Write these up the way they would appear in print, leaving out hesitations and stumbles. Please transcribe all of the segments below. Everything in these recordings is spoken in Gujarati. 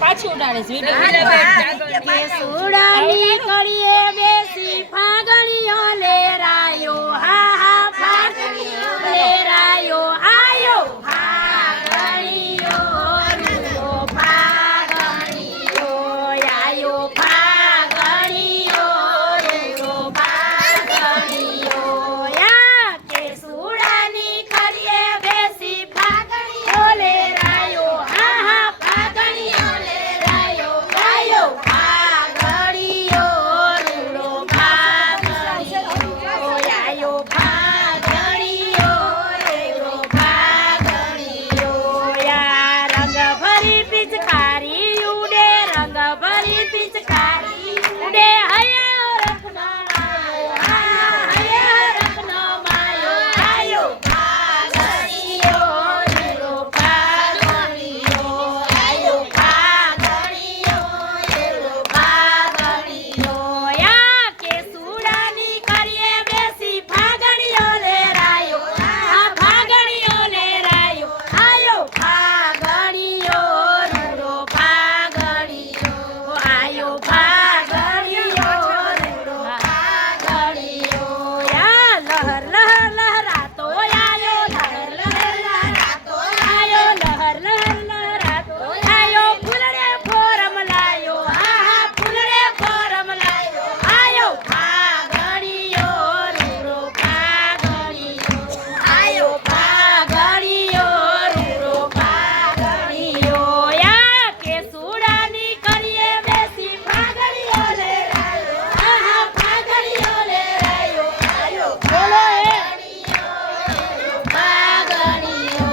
પાછી ઉડાડે છે સુડાની કડીએ બેસી ફાગણીઓ લેરાયો હા હા ફાગણીઓ લેરાયો આયો ફાગણીઓ રૂડો ફાગણીઓ આયો ફાગણીઓ રૂડો ફાગણીઓ યા કે સુડાની કડીએ બેસી ફાગણીઓ લેરાયો હા હા ફાગણીઓ લેરાયો આયો ફાગણીઓ રૂડો ફાગણીઓ આયો ફાગણીઓ રૂડો ફાગણીઓ યા રંગ ભરી પિચકારી ઉડે રંગ ભરી પિચકારી ઉડે હૈયા રખનો માયો હા હૈયા રખનો માયો આયો ફાગણીઓ રૂડો ફાગણીઓ આયો ફાગણીઓ રૂડો ફાગણીઓ યા કે સુડાની કરીએ બેસી ફાગણીઓ લેરાયો આ ફાગણીઓ લેરાયો આયો ફાગણીઓ રૂડો ફાગણીઓ આયો ફાગણીઓ રૂડો ફાગણીઓ યા લહર લહર લહરાતો આયો લહર લહર લહરાતો આયો લહર લહર લહરાતો આયો ફૂલડે ફોરમ લાયો હા હા ફૂલડે ફોરમ લાયો આયો ફાગણીઓ રૂડો ફાગણીઓ આયો ફાગણીઓ રૂડો ફાગણીઓ યા કે સુડાની કરીએ બેસી ફાગણીઓ લેરાયો હા હા ફાગણીઓ લેરાયો આયો બોલો ફાગણીઓ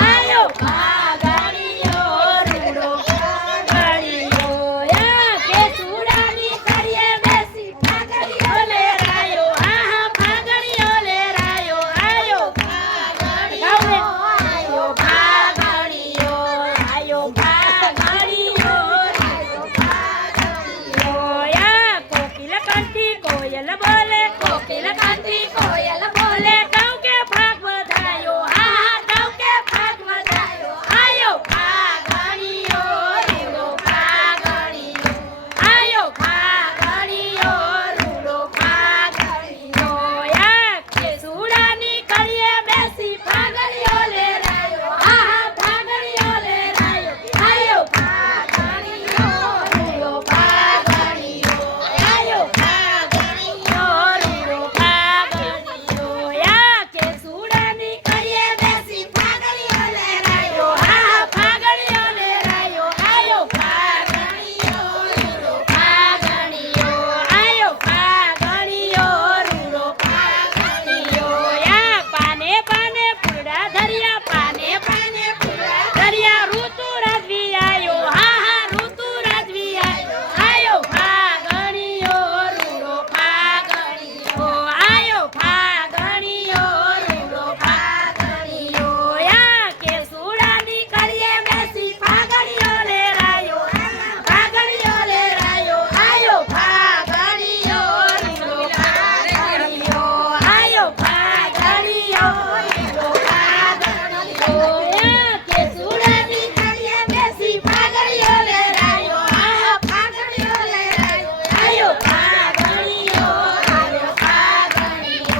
આયો ફાગણીઓ રૂડો ફાગણીઓ યા કે સુડાની કરીએ બેસી ફાગણીઓ લેરાયો હા હા ફાગણીઓ લેરાયો આયો ફાગણીઓ આયો ફાગણીઓ આયો ફાગણીઓ આયો ફાગણીઓ યા કોકિલ કંઠી કોયલ બોલે કોકિલ કંઠી કોયલ બોલે કહું કે ભાગ વધાયો હા હા કહું કે ભાગ વધાયો આયો ફાગણીઓ રૂડો ફાગણીઓ આયો ફાગણીઓ રૂડો ફાગણીઓ યા કે સુડાની કરીએ બેસી ફાગણીઓ લેરાયો હા હા ફાગણીઓ લેરાયો આયો ફાગણીઓ રૂડો ફાગણીઓ આયો ફાગણીઓ રૂડો ફાગણીઓ યા કે સુડાની કરીએ બેસી ફાગણીઓ લેરાયો હા હા ફાગણીઓ લેરાયો આયો ફાગણીઓ રૂડો ફાગણીઓ આયો ફાગણીઓ રૂડો ફાગણીઓ યા પાને પાને ફૂલડા ધર્યા પાને પાને ફૂલડા ધર્યા ઋતુ રાજવી આયો હા હા ઋતુ રાજવી આયો આયો ફાગણીઓ રૂડો ફાગણીઓ આયો ફાગણીઓ રૂડો ફાગણીઓ યા કે સુડાની કરીએ બેસી ફાગણીઓ લેરાયો ફાગણીઓ લેરાયો આયો ફાગણીઓ રૂડો ફાગણીઓ આયો ફાગણીઓ રૂડો ફાગણીઓ યા કે સુડાની કરીએ બેસી ફાગણીઓ લેરાયો આ ફાગણીઓ લેરાયો આયો ફાગણીઓ આયો ફાગણીઓ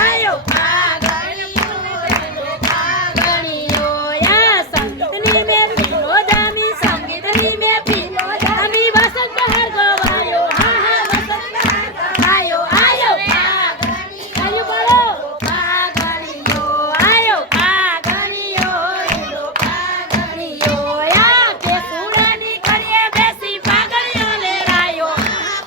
આયો ફાગણીઓ રૂડો ફાગણીઓ યા સંગીતની મે પીલો દામી સંગીતની મે પીલો દામી વસંત બહાર ગવાયો હા હા વસંત બહાર ગવાયો આયો ફાગણીઓ આયો બોલો ફાગણીઓ આયો ફાગણીઓ રૂડો ફાગણીઓ યા કે સુડાની કરીએ બેસી ફાગણીઓ લેરાયો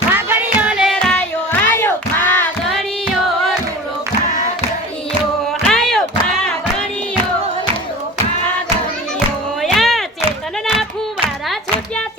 ફાગણીઓ લેરાયો આયો ફાગણીઓ રૂડો ફાગણીઓ આયો ફાગણીઓ રૂડો ફાગણીઓ યા ચેતનના ફુવારા છૂટ્યા